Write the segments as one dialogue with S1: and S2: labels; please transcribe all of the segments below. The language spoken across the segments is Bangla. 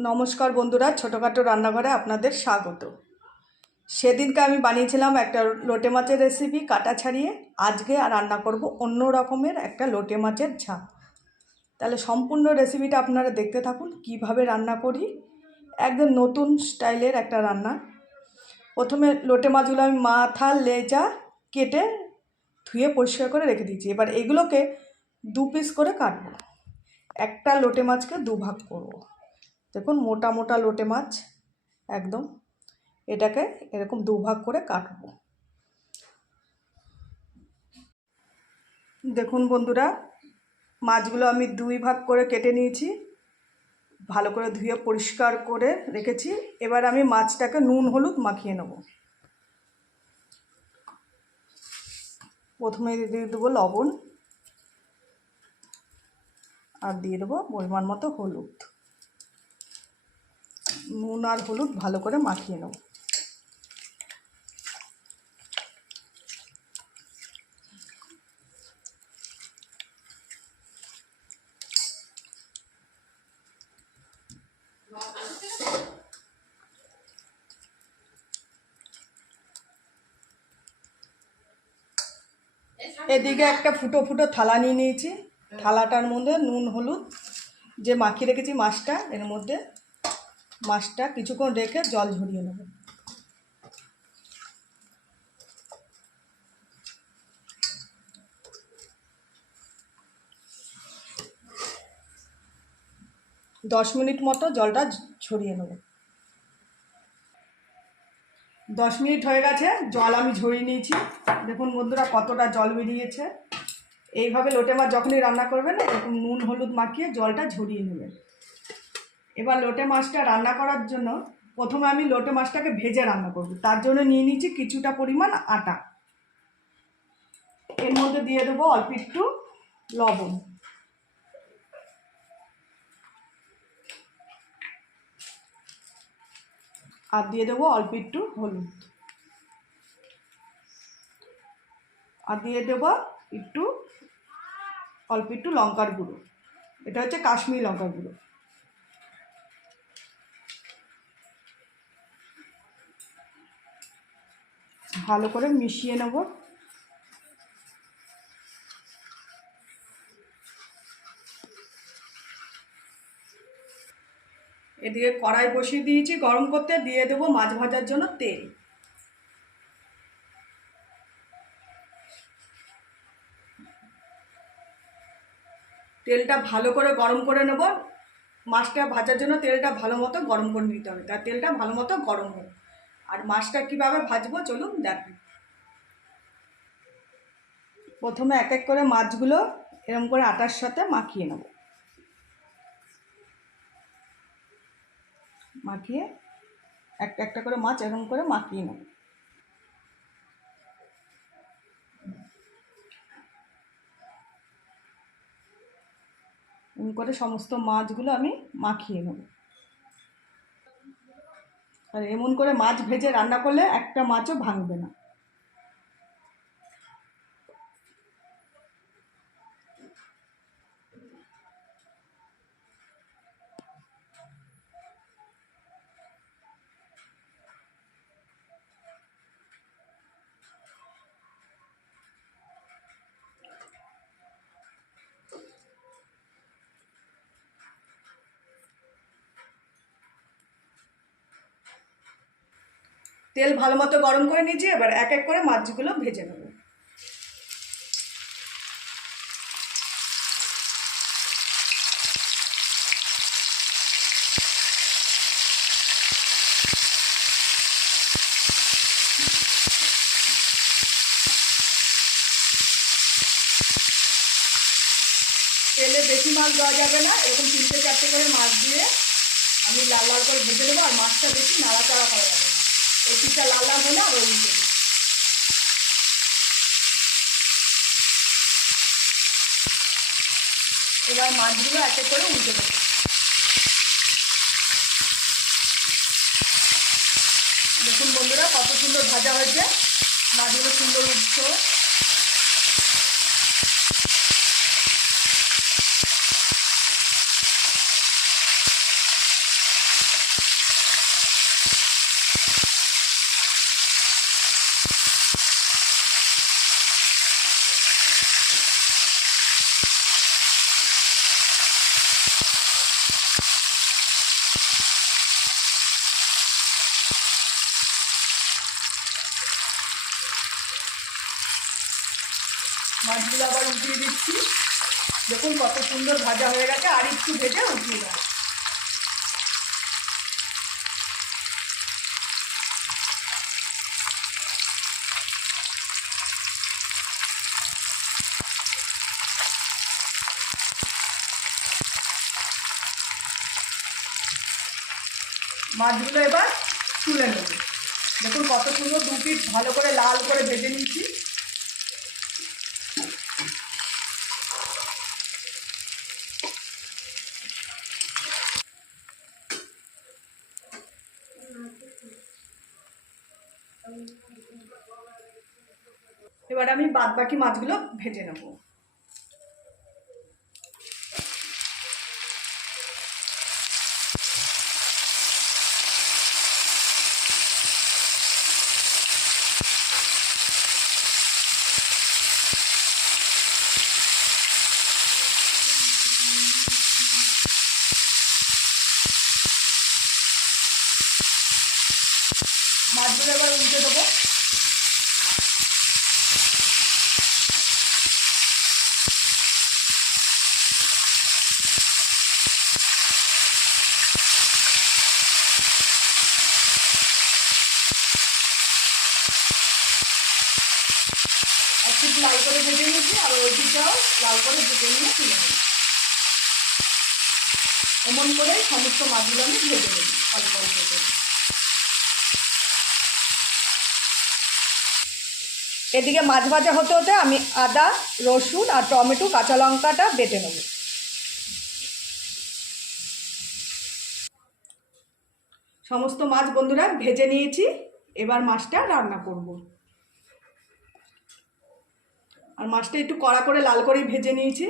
S1: নমস্কার বন্ধুরা, ছোটোখাটো রান্নাঘরে আপনাদের স্বাগত। সেদিনকে আমি বানিয়েছিলাম একটা লোটে মাছের রেসিপি কাটা ছাড়িয়ে। আজকে আর রান্না করব অন্য রকমের একটা লোটে মাছের ঝাল। তাহলে সম্পূর্ণ রেসিপিটা আপনারা দেখতে থাকুন, কীভাবে রান্না করি। একদম নতুন স্টাইলের একটা রান্না। প্রথমে লোটে মাছগুলো আমি মাথা লেজা কেটে ধুয়ে পরিষ্কার করে রেখে দিয়েছি। এবার এগুলোকে দু পিস করে কাটবো। একটা লোটে মাছকে দু ভাগ করব। দেখুন, মোটা মোটা লোটে মাছ, একদম। এটাকে এরকম দু ভাগ করে কাটবো। দেখুন বন্ধুরা, মাছগুলো আমি দুই ভাগ করে কেটে নিয়েছি। ভালো করে ধুয়ে পরিষ্কার করে রেখেছি। এবার আমি মাছটাকে নুন হলুদ মাখিয়ে নেব। প্রথমে দিয়ে দেবো লবণ। আর দিয়ে দেবো পরিমাণ মতো হলুদ। নুন আর হলুদ ভালো করে মাখিয়ে নেব। এদিকে একটা ফুটো ফুটো থালা নিয়ে নিয়েছি। থালাটার মধ্যে নুন, হলুদ যে মাখিয়ে রেখেছি মাছটা, এর মধ্যে মাছটা কিছুক্ষণ রেখে জল ঝরিয়ে নেব। দশ মিনিট মতো জলটা ছড়িয়ে নেব। দশ মিনিট হয়ে গেছে, জল আমি ঝরিয়ে নিয়েছি। দেখুন বন্ধুরা কতটা জল বেরিয়েছে। এইভাবে লোটে মাছ যখনই রান্না করবেন, এরকম নুন, হলুদ মাখিয়ে জলটা ঝরিয়ে নেবেন। এবার লোটে মাছটা রান্না করার জন্য প্রথমে আমি লোটে মাছটাকে ভেজে রান্না করব। তার জন্য নিয়ে নিচ্ছি কিছুটা পরিমাণ আটা। এর মধ্যে দিয়ে দেবো অল্প একটু লবণ। আর দিয়ে দেবো অল্প একটু হলুদ। আর দিয়ে দেবো একটু, অল্প একটু লঙ্কার গুঁড়ো। এটা হচ্ছে কাশ্মীরি লঙ্কার গুঁড়ো। ভালো করে মিশিয়ে নেব। এদিকে কড়াই বসিয়ে দিয়েছি, গরম করতে দিয়ে দেবো মাছ ভাজার জন্য তেল। তেলটা ভালো করে গরম করে নেব। মাছটা ভাজার জন্য তেলটা ভালো মতো গরম করে নিতে হবে। তার তেলটা ভালো মতো গরম হবে আর মাছটা কীভাবে ভাজবো চলুন দেখুন প্রথমে এক এক করে মাছগুলো এরকম করে আটার সাথে মাখিয়ে নেব। মাখিয়ে একটা একটা করে মাছ এরকম করে মাখিয়ে নেব। এরকম করে সমস্ত মাছগুলো আমি মাখিয়ে নেব। আর এমন করে মাছ ভেজে রান্না করলে একটা মাছও ভাঙবে না। তেল ভালো মতো গরম করে নিয়েছি, এবার এক এক করে মাছগুলো ভেজে নেব। তেলে বেশি মাছ দেওয়া যাবে না, এরকম তিনটে চারটে করে মাছ দিয়ে আমি লাল লাল করে ভেজে দেবো আর মাছটা বেশি নাড়াচাড়া করা যাবে পিঠটা লাল লাল হলে আবার উল্টে এবার মাছগুলো এক করে উল্টে দেবো দেখুন বন্ধুরা কত সুন্দর ভাজা হয়েছে। মাছগুলো সুন্দর উঠছে মাছগুলো আবার উঠিয়ে দিচ্ছি দেখুন কত সুন্দর ভাজা হয়ে গেছে, আর একটু ভেজে উঠিয়ে দেয় মাছগুলো এবার তুলে নেব। দেখুন কত সুন্দর দু পিস ভালো করে লাল করে ভেজে নিচ্ছি এবার আমি বাদ বাকি মাছগুলো ভেজে নেব। মাছগুলো এবার উল্টে দেবো একটু লাল করে ভেজে নিয়েছি আর ওই দিকটাও লাল করে ভেজে নিয়ে তুলে নেব এমন করে সমস্ত মাছগুলো আমি ভেজে নেব অল্প অল্প করে। এদিকে মাছ ভাজা হতে হতে আমি আদা, রসুন আর টমেটো, কাঁচা লঙ্কাটা বেটে নেব। সমস্ত মাছ বন্ধুরা ভেজে নিয়েছি। এবার মাছটা রান্না করব। আর মাছটা একটু কড়া করে লাল করে ভেজে নিয়েছি।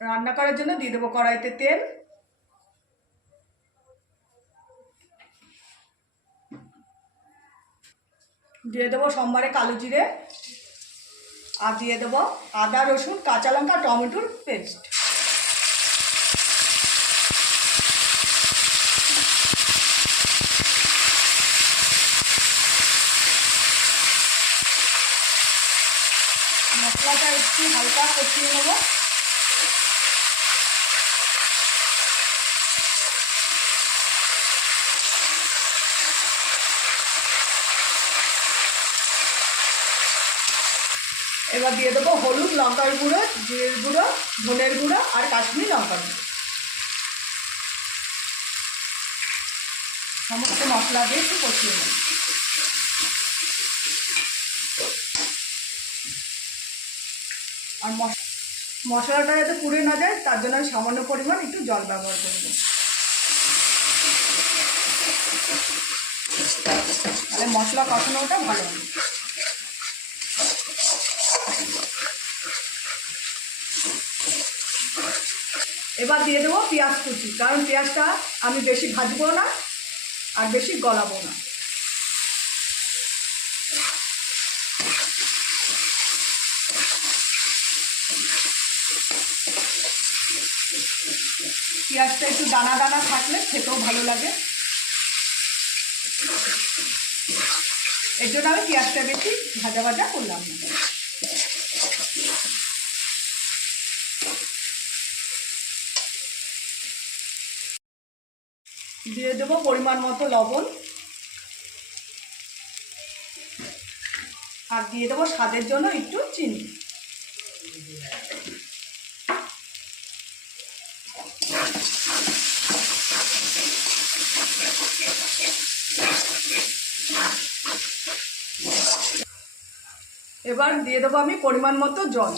S1: রান্না করার জন্য দিয়ে দেবো কড়াইতে তেল। দিয়ে দেবো সোমবারে কালো জিরে। আর দিয়ে দেবো আদা, রসুন, কাঁচা লঙ্কা, টমেটোর পেস্ট। মশলাটা একটু, হালকা কষিয়ে নেব। এবার দিয়ে দেবো হলুদ, লঙ্কার গুঁড়ো, জিরের গুঁড়ো, ধনের গুঁড়ো আর কাশ্মীর লঙ্কার গুঁড়ো। সমস্ত মশলা দিয়ে একটু কষিয়ে নেব। আর মশ- মশলাটা যাতে পুড়ে না যায়, তার জন্য আমি সামান্য পরিমাণ একটু জল ব্যবহার করব। তাহলে মশলা কষানোটা ভালো হবে। এবার দিয়ে দেবো পেঁয়াজ কুচি, কারণ পেঁয়াজটা আমি বেশি ভাজবো না আর বেশি গলাবো না পেঁয়াজটা একটু দানা দানা থাকলে খেতেও ভালো লাগে। এর জন্য আমি পেঁয়াজটা বেশি ভাজা ভাজা করলাম দিয়ে দেবো পরিমাণ মতো লবণ। আর দিয়ে দেবো স্বাদের জন্য একটু চিনি। এবার দিয়ে দেবো আমি পরিমাণ মতো জল।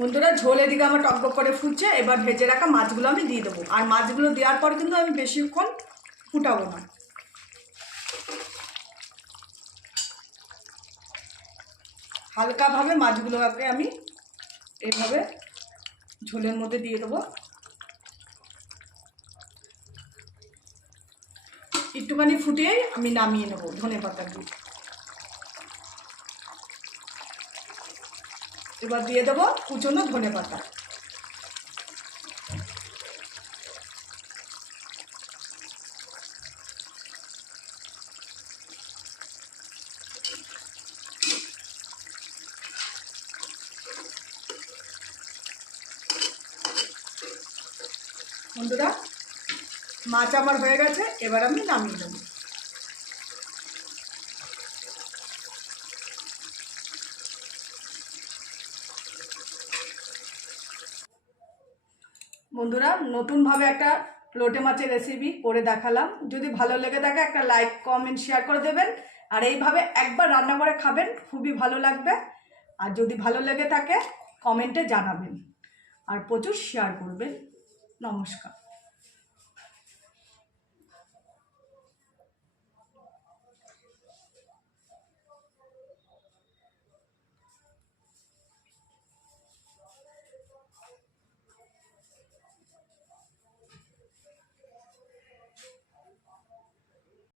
S1: বন্ধুরা, ঝোল এদিকে আমার টকবক করে ফুটছে। এবার ভেজে রাখা মাছগুলো আমি দিয়ে দেবো। আর মাছগুলো দেওয়ার পর কিন্তু আমি বেশিক্ষণ ফুটাবো না। হালকাভাবে মাছগুলোকে আমি এইভাবে ঝোলের মধ্যে দিয়ে দেবো। একটুখানি ফুটিয়ে আমি নামিয়ে নেব ধনে পাতা দিয়ে। এবার দিয়ে দেবো কুচনো ধনে পাতা। বন্ধুরা, মাছ আমার হয়ে গেছে, এবার আমি নামিয়ে দেবো বন্ধুরা, নতুনভাবে একটা লোটে মাছের রেসিপি করে দেখালাম। যদি ভালো লেগে থাকে, একটা লাইক কমেন্ট শেয়ার করে দেবেন। আর এইভাবে একবার রান্না করে খাবেন, খুবই ভালো লাগবে। আর যদি ভালো লেগে থাকে কমেন্টে জানাবেন। আর প্রচুর শেয়ার করবেন। নমস্কার